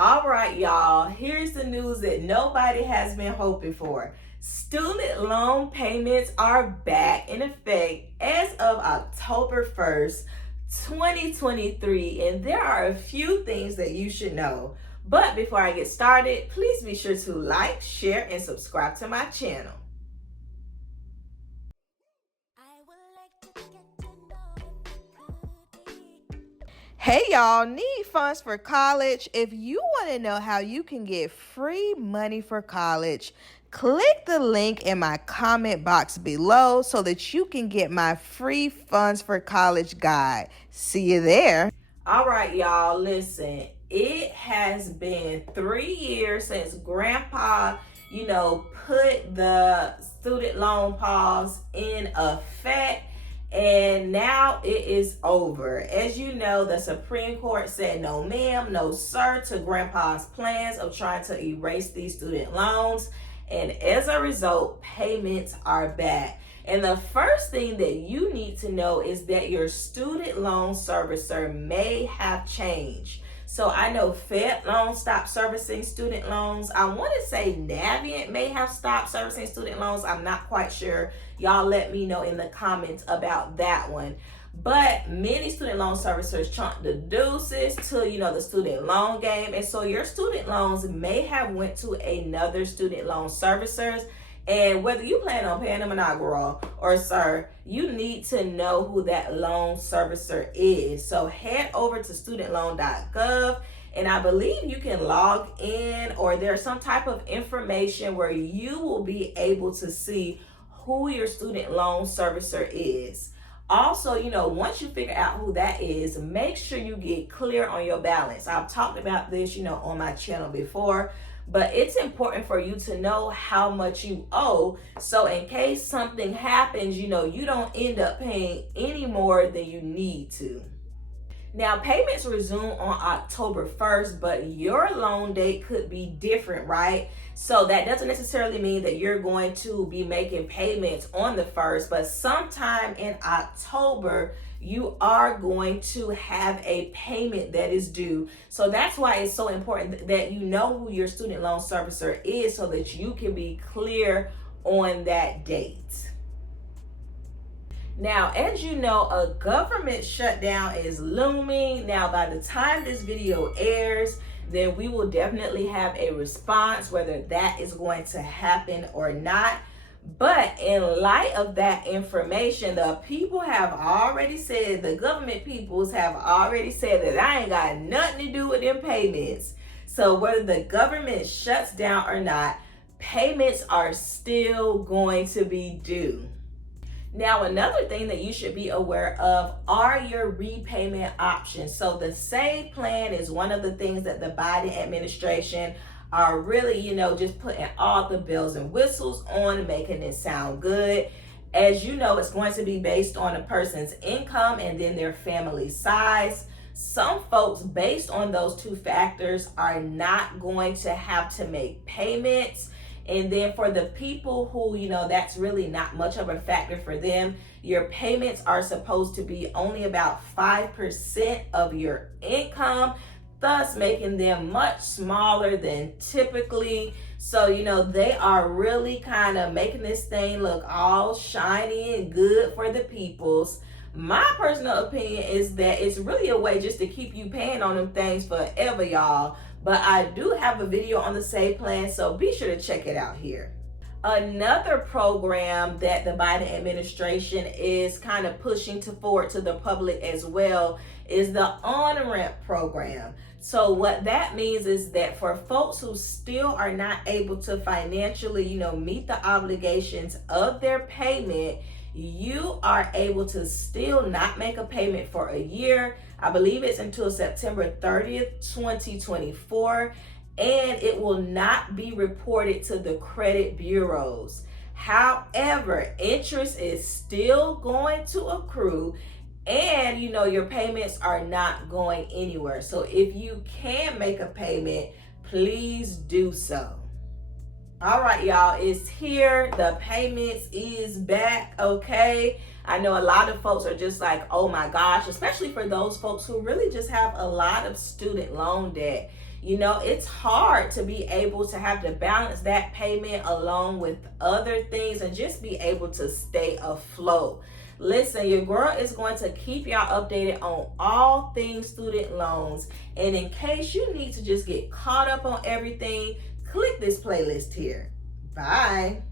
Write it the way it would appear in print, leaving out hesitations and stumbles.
All right, y'all, here's the news that nobody has been hoping for. Student loan payments are back in effect as of October 1st, 2023, and there are a few things that you should know. But before I get started, please be sure to like, share, and subscribe to my channel. Hey y'all, need funds for college? If you want to know how you can get free money for college, click the link in my comment box below so that you can get my free funds for college guide. See you there. All right, y'all, listen. It has been 3 years since Grandpa, put the student loan pause in effect. And now it is over. As you know, the Supreme Court said no ma'am, no sir to Grandpa's plans of trying to erase these student loans. And as a result, payments are back. And the first thing that you need to know is that your student loan servicer may have changed. So I know Fed Loans stopped servicing student loans. I want to say Navient may have stopped servicing student loans. I'm not quite sure. Y'all let me know in the comments about that one. But many student loan servicers chunked the deuces to, the student loan game. And so your student loans may have went to another student loan servicers. And whether you plan on paying them or not, girl or sir, you need to know who that loan servicer is. So head over to studentloan.gov, and I believe you can log in, or there's some type of information where you will be able to see who your student loan servicer is. Also, once you figure out who that is, make sure you get clear on your balance. I've talked about this, on my channel before. But it's important for you to know how much you owe. So in case something happens, you don't end up paying any more than you need to. Now, payments resume on October 1st, but your loan date could be different, right? So that doesn't necessarily mean that you're going to be making payments on the 1st, but sometime in October, you are going to have a payment that is due. So that's why it's so important that you know who your student loan servicer is so that you can be clear on that date. Now, as you know, a government shutdown is looming. Now, by the time this video airs, then we will definitely have a response, whether that is going to happen or not. But in light of that information, the people have already said, the government peoples have already said that I ain't got nothing to do with them payments. So whether the government shuts down or not, payments are still going to be due. Now, another thing that you should be aware of are your repayment options. So the SAVE plan is one of the things that the Biden administration are really, just putting all the bells and whistles on, making it sound good. As you know, it's going to be based on a person's income and then their family size. Some folks, based on those two factors, are not going to have to make payments. And then for the people who, that's really not much of a factor for them, your payments are supposed to be only about 5% of your income, thus making them much smaller than typically. So, they are really kind of making this thing look all shiny and good for the peoples. My personal opinion is that it's really a way just to keep you paying on them things forever, y'all. But I do have a video on the SAVE plan, so be sure to check it out here. Another program that the Biden administration is kind of pushing forward to the public as well is the on-ramp program. So what that means is that for folks who still are not able to financially, meet the obligations of their payment, you are able to still not make a payment for a year. I believe it's until September 30th, 2024, and it will not be reported to the credit bureaus. However, interest is still going to accrue, and your payments are not going anywhere. So if you can make a payment, please do so. All right, y'all, it's here. The payments is back, okay? I know a lot of folks are just like, oh my gosh, especially for those folks who really just have a lot of student loan debt. You know, it's hard to be able to have to balance that payment along with other things and just be able to stay afloat. Listen, your girl is going to keep y'all updated on all things student loans. And in case you need to just get caught up on everything, click this playlist here. Bye.